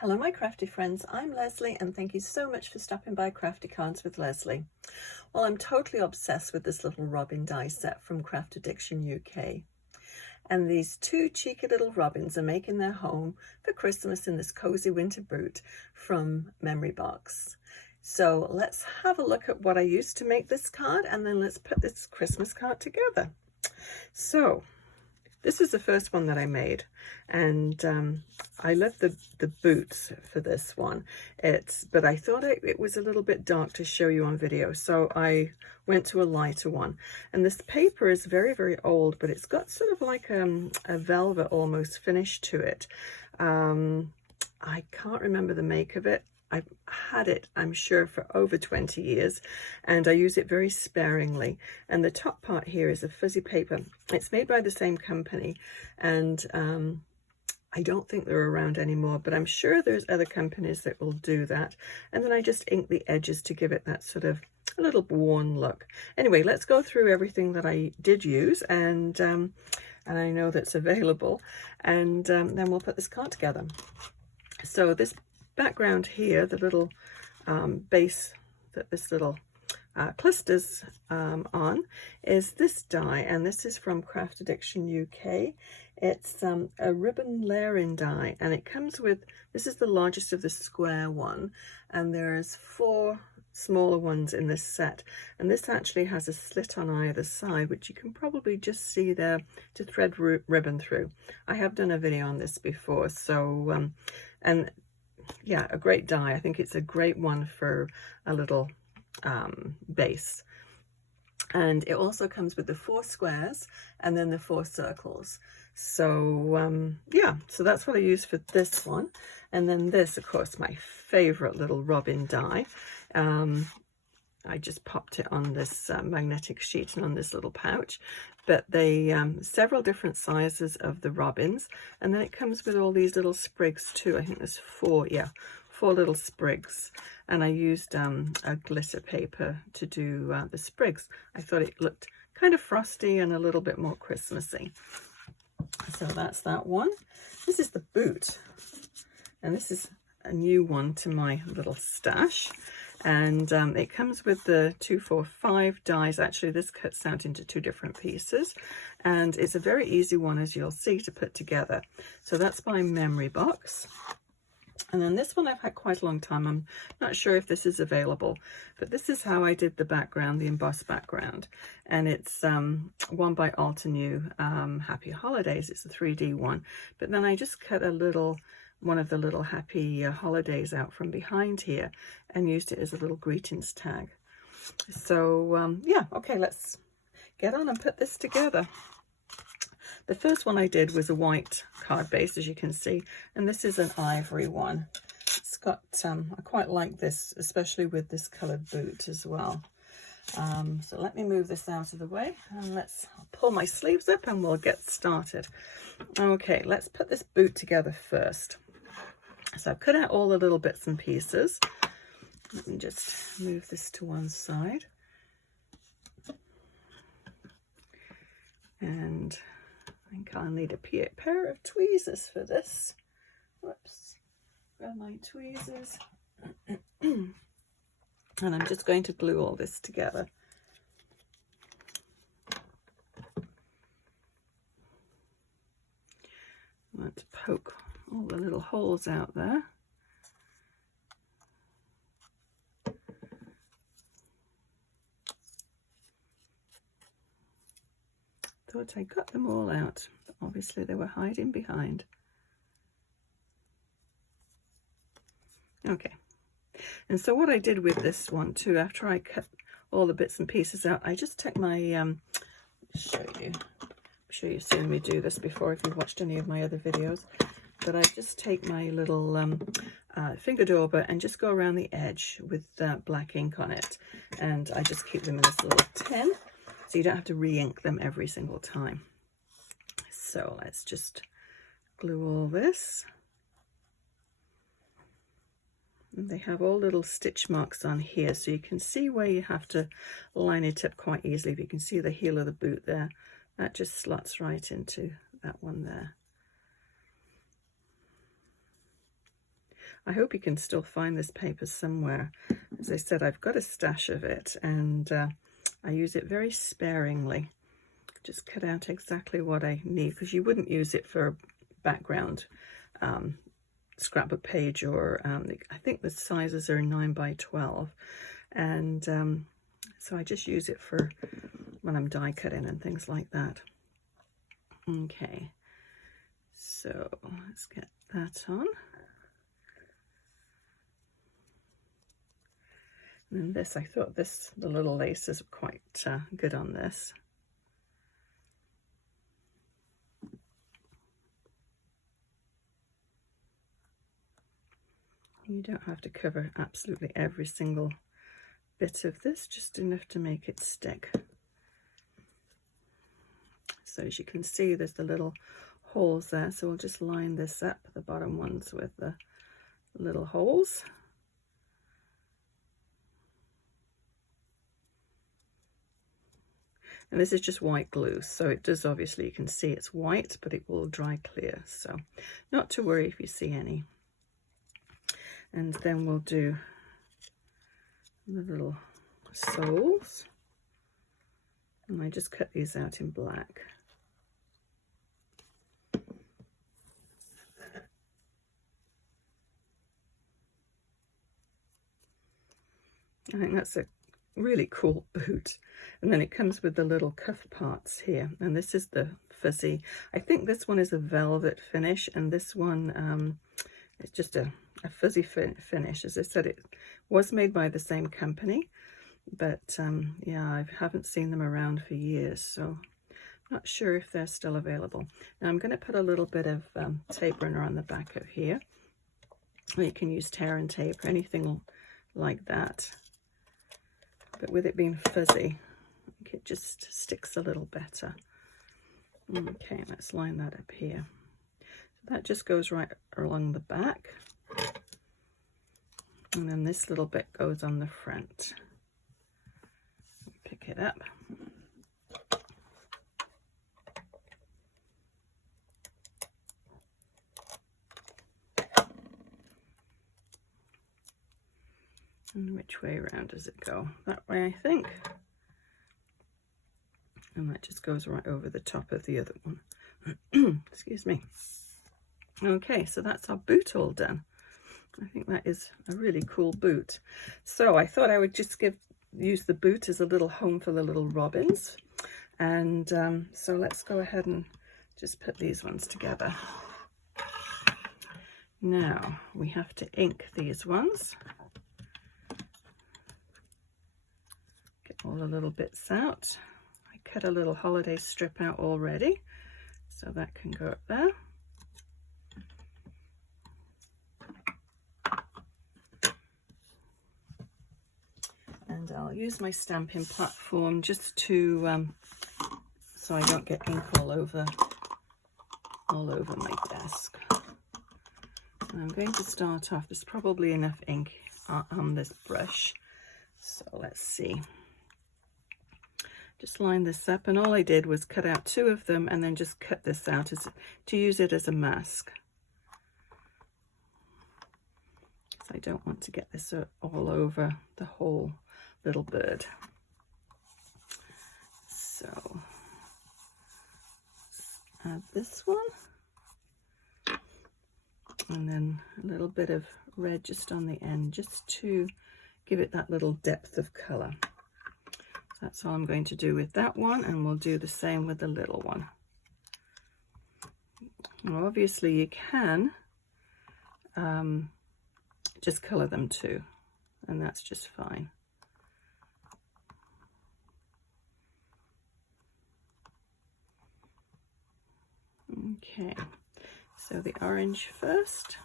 Hello my crafty friends, I'm Lesley and thank you so much for stopping by Crafty Cards with Lesley. Well, I'm totally obsessed with this little robin die set from Craft Addiction UK. And these two cheeky little robins are making their home for Christmas in this cozy winter boot from Memory Box. So let's have a look at what I used to make this card and then let's put this Christmas card together. So this is the first one that I made, and I love the boots for this one. But I thought it was a little bit dark to show you on video, so I went to a lighter one. And this paper is very, very old, but it's got sort of like a velvet almost finish to it. I can't remember the make of it. I've had it, I'm sure, for over 20 years, and I use it very sparingly. And the top part here is a fuzzy paper. It's made by the same company, and I don't think they're around anymore, but I'm sure there's other companies that will do that. And then I just ink the edges to give it that sort of a little worn look. Anyway, let's go through everything that I did use, and I know that's available, and then we'll put this card together. So this background here, the little base that this little clusters on, is this die, and this is from Craft Addiction UK. It's a ribbon layering die, and it comes with, this is the largest of the square one, and there's 4 smaller ones in this set, and this actually has a slit on either side, which you can probably just see there to thread ribbon through. I have done a video on this before, so and yeah, a great die. I think it's a great one for a little base. And it also comes with the 4 squares and then the 4 circles. So yeah, so that's what I use for this one. And then this, of course, my favorite little robin die. I just popped it on this magnetic sheet and on this little pouch, but they several different sizes of the robins, and then it comes with all these little sprigs too. I think there's 4 little sprigs, and I used a glitter paper to do the sprigs. I thought it looked kind of frosty and a little bit more Christmassy. So that's that one. This is the boot, and this is a new one to my little stash. And it comes with the 2, 4, 5 dies. Actually, this cuts out into 2 different pieces, and it's a very easy one, as you'll see, to put together. So that's by Memory Box. And then this one I've had quite a long time. I'm not sure if this is available, but this is how I did the background, the embossed background. And it's one by Altenew, Happy Holidays. It's a 3D one, but then I just cut one of the little happy holidays out from behind here and used it as a little greetings tag. So yeah, okay, let's get on and put this together. The first one I did was a white card base, as you can see, and this is an ivory one. It's got I quite like this, especially with this colored boot as well. So let me move this out of the way, and let's pull my sleeves up and we'll get started. Okay, let's put this boot together first. So I've cut out all the little bits and pieces. Let me just move this to one side. And I think I'll need a pair of tweezers for this. Whoops, grab my tweezers. And I'm just going to glue all this together. I want to poke all the little holes out there. Thought I got them all out, but obviously they were hiding behind. Okay, and so what I did with this one too, after I cut all the bits and pieces out, I just took my I'm sure you've seen me do this before if you've watched any of my other videos, but I just take my little finger dauber and just go around the edge with black ink on it, and I just keep them in this little tin, so you don't have to re-ink them every single time. So let's just glue all this. And they have all little stitch marks on here, so you can see where you have to line it up quite easily. If you can see the heel of the boot there, that just slots right into that one there. I hope you can still find this paper somewhere. As I said, I've got a stash of it, and I use it very sparingly. Just cut out exactly what I need, because you wouldn't use it for a background scrapbook page, or I think the sizes are 9 by 12, and so I just use it for when I'm die cutting and things like that. Okay, so let's get that on. And then this, I thought the little laces were quite good on this. You don't have to cover absolutely every single bit of this, just enough to make it stick. So as you can see, there's the little holes there, so we'll just line this up, the bottom ones with the little holes. And this is just white glue, so it does, obviously you can see it's white, but it will dry clear, so not to worry if you see any. And then we'll do the little soles, and I just cut these out in black. I think that's a really cool boot. And then it comes with the little cuff parts here, and this is the fuzzy. I think this one is a velvet finish, and this one it's just a fuzzy finish. As I said, it was made by the same company, but yeah, I haven't seen them around for years, so I'm not sure if they're still available. Now I'm going to put a little bit of tape runner on the back of here. Or you can use tear and tape or anything like that, but with it being fuzzy, I think it just sticks a little better. Okay, let's line that up here. That just goes right along the back, and then this little bit goes on the front. Pick it up. And which way around does it go? That way, I think. And that just goes right over the top of the other one. Excuse me. Okay, so that's our boot all done. I think that is a really cool boot. So I thought I would just use the boot as a little home for the little robins. And so let's go ahead and just put these ones together. Now we have to ink these ones. Get all the little bits out. I cut a little holiday strip out already, so that can go up there. And I'll use my Stampin platform just to so I don't get ink all over my desk. And I'm going to start off. There's probably enough ink on this brush, so let's see. Just line this up, and all I did was cut out 2 of them and then just cut this out to use it as a mask. So I don't want to get this all over the whole little bird. So let's add this one, and then a little bit of red just on the end, just to give it that little depth of color. That's all I'm going to do with that one, and we'll do the same with the little one. Well, obviously you can just color them too, and that's just fine. Okay, so the orange first.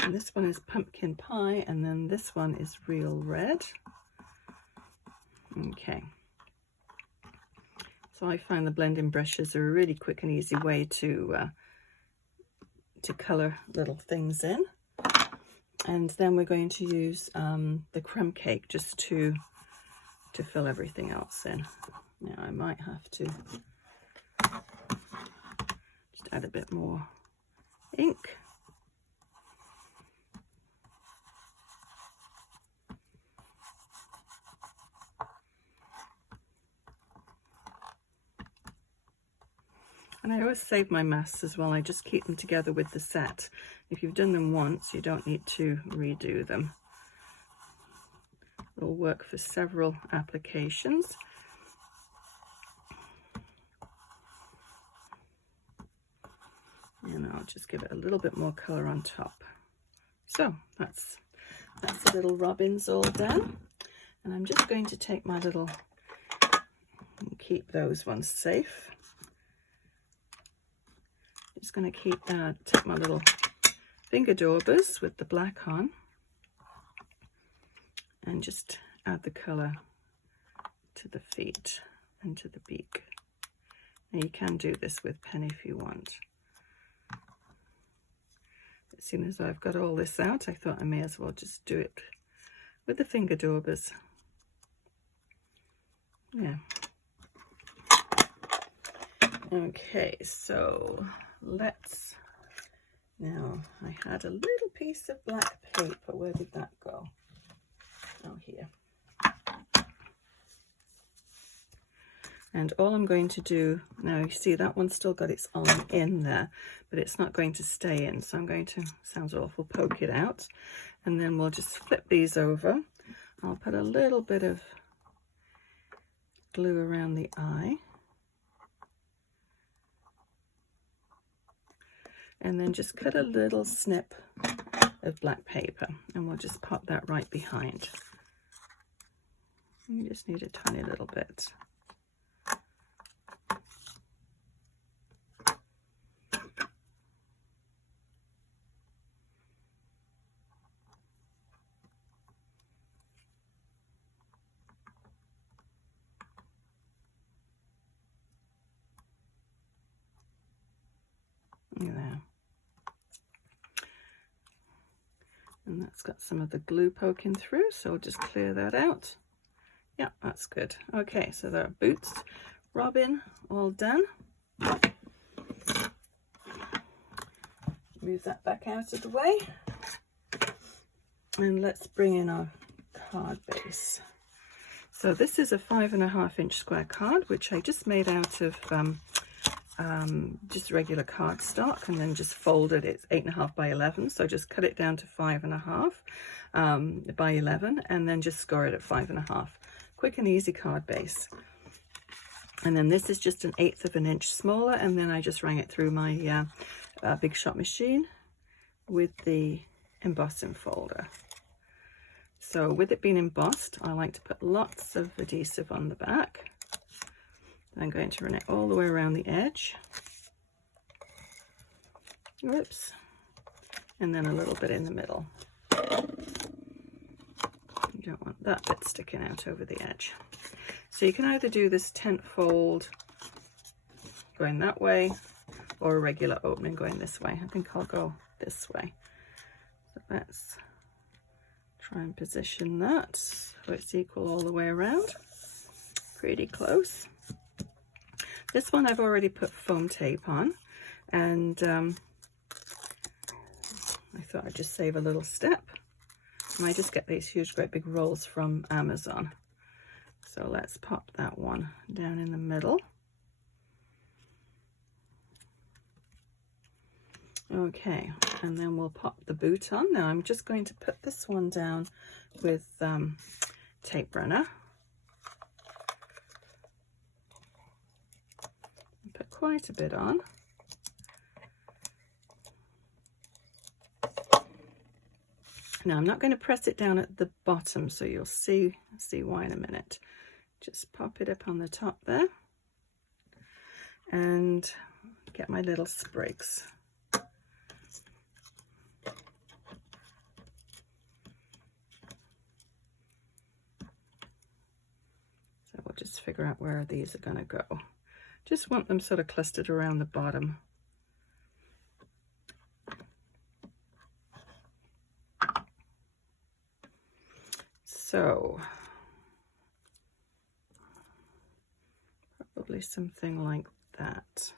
And this one is pumpkin pie, and then this one is real red. Okay. So I find the blending brushes are a really quick and easy way to color little things in. And then we're going to use the crumb cake just to fill everything else in. Now I might have to add a bit more ink. And I always save my masks as well. I just keep them together with the set. If you've done them once, you don't need to redo them. It'll work for several applications. And I'll just give it a little bit more color on top. So that's the little robins all done. And I'm just going to take my little, and keep those ones safe. Just going to take my little finger daubers with the black on and just add the color to the feet and to the beak. And you can do this with pen if you want. As soon as I've got all this out, I thought I may as well just do it with the finger daubers. Yeah. Okay, so now I had a little piece of black paper. Where did that go? Oh, here. And all I'm going to do now, you see that one's still got its arm in there, but it's not going to stay in. So I'm going to, sounds awful, poke it out. And then we'll just flip these over. I'll put a little bit of glue around the eye. And then just cut a little snip of black paper, and we'll just pop that right behind. You just need a tiny little bit. There. And that's got some of the glue poking through, so we'll just clear that out. Yeah, that's good. Okay, so there are boots, robin, all done. Move that back out of the way. And let's bring in our card base. So this is a 5.5-inch square card, which I just made out of just regular cardstock, and then just folded. It's 8.5 by 11, so just cut it down to 5.5 by 11, and then just score it at 5.5. Quick and easy card base. And then this is just 1/8 of an inch smaller, and then I just ran it through my Big Shot machine with the embossing folder. So with it being embossed, I like to put lots of adhesive on the back. I'm going to run it all the way around the edge. Whoops. And then a little bit in the middle. You don't want that bit sticking out over the edge. So you can either do this tent fold going that way, or a regular opening going this way. I think I'll go this way. So let's try and position that so it's equal all the way around. Pretty close. This one I've already put foam tape on, and I thought I'd just save a little step. And I just get these huge, great big rolls from Amazon. So let's pop that one down in the middle. Okay, and then we'll pop the boot on. Now I'm just going to put this one down with tape runner. Put quite a bit on. Now I'm not going to press it down at the bottom, so you'll see why in a minute. Just pop it up on the top there and get my little sprigs. So we'll just figure out where these are going to go. Just want them sort of clustered around the bottom. So probably something like that.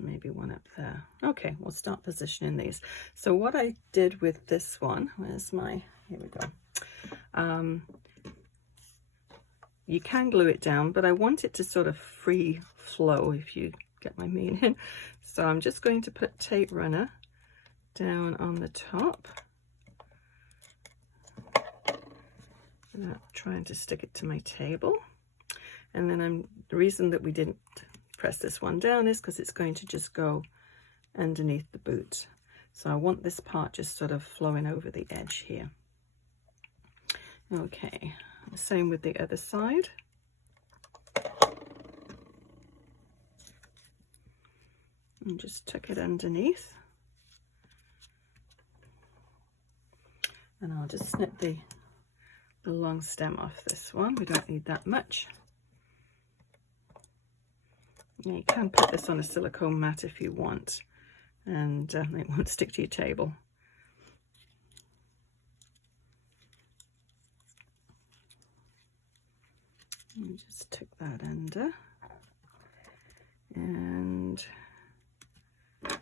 maybe one up there. Okay, we'll start positioning these. So what I did with this one, where's my, here we go. You can glue it down, but I want it to sort of free flow, if you get my meaning. So I'm just going to put tape runner down on the top. Not trying to stick it to my table. And then the reason that we didn't press this one down is because it's going to just go underneath the boot. So I want this part just sort of flowing over the edge here. Okay, same with the other side. And just tuck it underneath. And I'll just snip the long stem off this one. We don't need that much. Yeah, you can put this on a silicone mat if you want, and it won't stick to your table. You just tuck that under, and do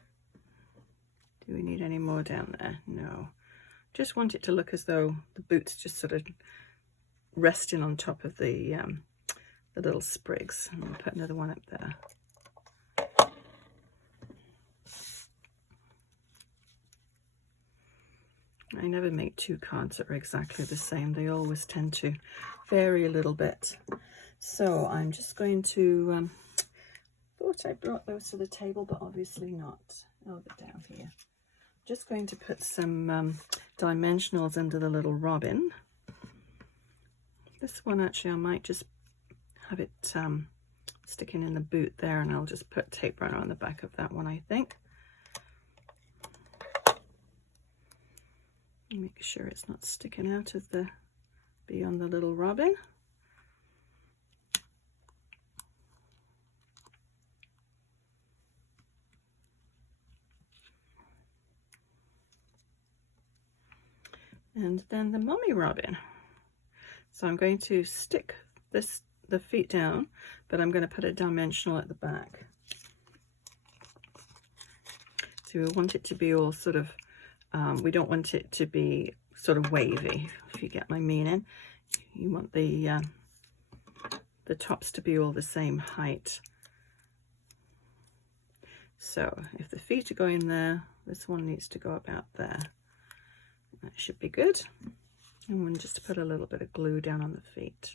we need any more down there? No. Just want it to look as though the boot's just sort of resting on top of the little sprigs. I'm going to put another one up there. I never make two cards that are exactly the same. They always tend to vary a little bit. So I'm just going to, thought I brought those to the table, but obviously not. Oh, they're down here. Just going to put some dimensionals under the little robin. This one actually I might just have it sticking in the boot there, and I'll just put tape runner on the back of that one, I think. Make sure it's not sticking out of the beyond the little robin. And then the mummy robin. So I'm going to stick the feet down, but I'm going to put a dimensional at the back. So we want it to be all sort of, we don't want it to be sort of wavy, if you get my meaning. You want the tops to be all the same height. So if the feet are going there, this one needs to go about there. That should be good. And we'll just put a little bit of glue down on the feet.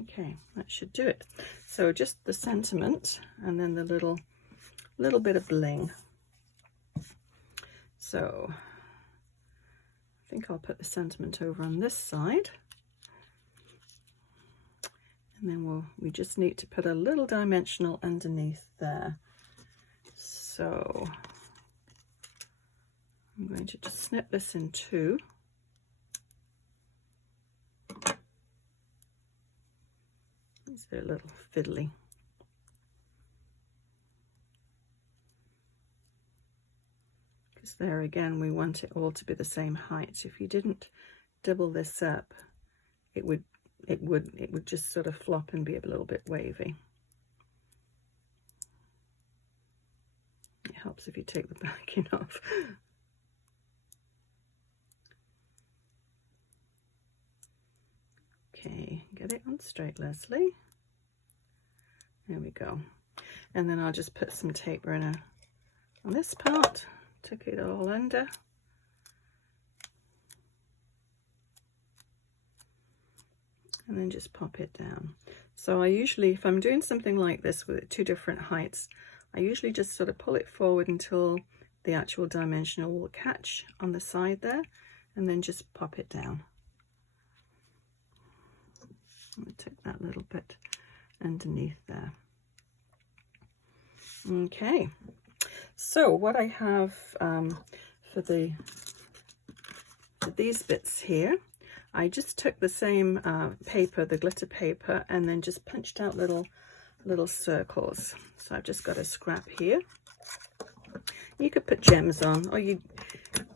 Okay, that should do it. So just the sentiment and then the little bit of bling. So I think I'll put the sentiment over on this side. And then we just need to put a little dimensional underneath there. So I'm going to just snip this in two. These are a little fiddly. Because there again, we want it all to be the same height. If you didn't double this up, it would just sort of flop and be a little bit wavy. It helps if you take the backing off. Okay, get it on straight, Lesley. There we go. And then I'll just put some tape runner on this part, tuck it all under. And then just pop it down. So I usually, if I'm doing something like this with two different heights, I usually just sort of pull it forward until the actual dimensional will catch on the side there, and then just pop it down. I'm going to take that little bit underneath there. Okay, so what I have for these bits here, I just took the same paper, the glitter paper, and then just punched out little circles. So I've just got a scrap here. You could put gems on, or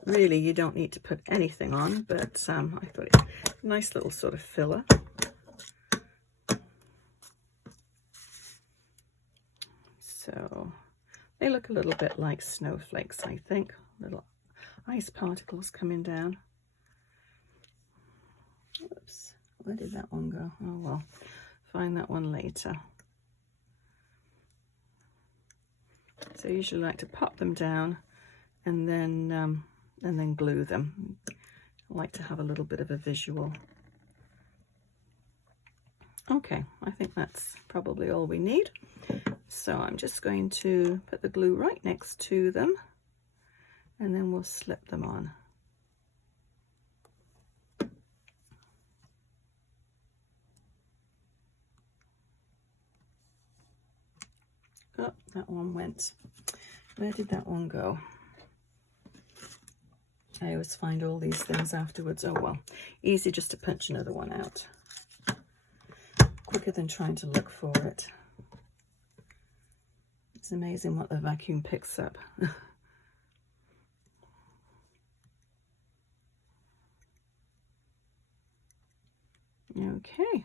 Really, you don't need to put anything on, but I thought it was a nice little sort of filler. So they look a little bit like snowflakes, I think. Little ice particles coming down. Oops, where did that one go? Oh well, find that one later. So I usually like to pop them down and then glue them. I like to have a little bit of a visual. Okay, I think that's probably all we need. So I'm just going to put the glue right next to them, and then we'll slip them on. Oh, that one went. Where did that one go? I always find all these things afterwards. Oh well, easy just to punch another one out. Quicker than trying to look for it. It's amazing what the vacuum picks up. Okay.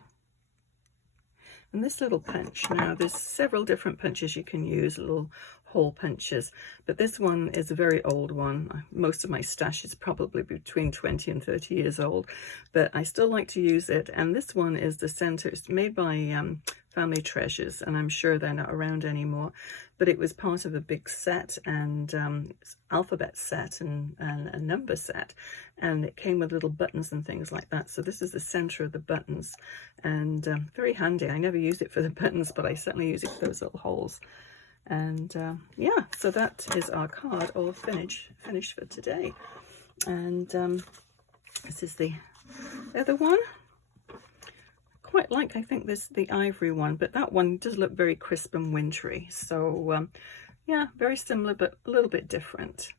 And this little punch, now there's several different punches you can use, little hole punches, but this one is a very old one. Most of my stash is probably between 20 and 30 years old, but I still like to use it. And this one is the center. It's made by Family Treasures, and I'm sure they're not around anymore, but it was part of a big set, and alphabet set and a number set, and it came with little buttons and things like that. So this is the center of the buttons, and very handy. I never use it for the buttons, but I certainly use it for those little holes. And yeah, so that is our card all finished for today. And this is the other one. Quite like, I think, the ivory one, but that one does look very crisp and wintry. So yeah, very similar, but a little bit different.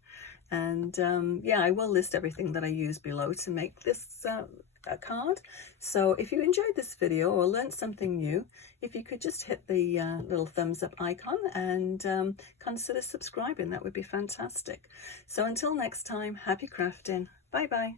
And yeah, I will list everything that I use below to make this a card. So if you enjoyed this video or learned something new, if you could just hit the little thumbs up icon and consider subscribing, that would be fantastic. So until next time, happy crafting. Bye bye.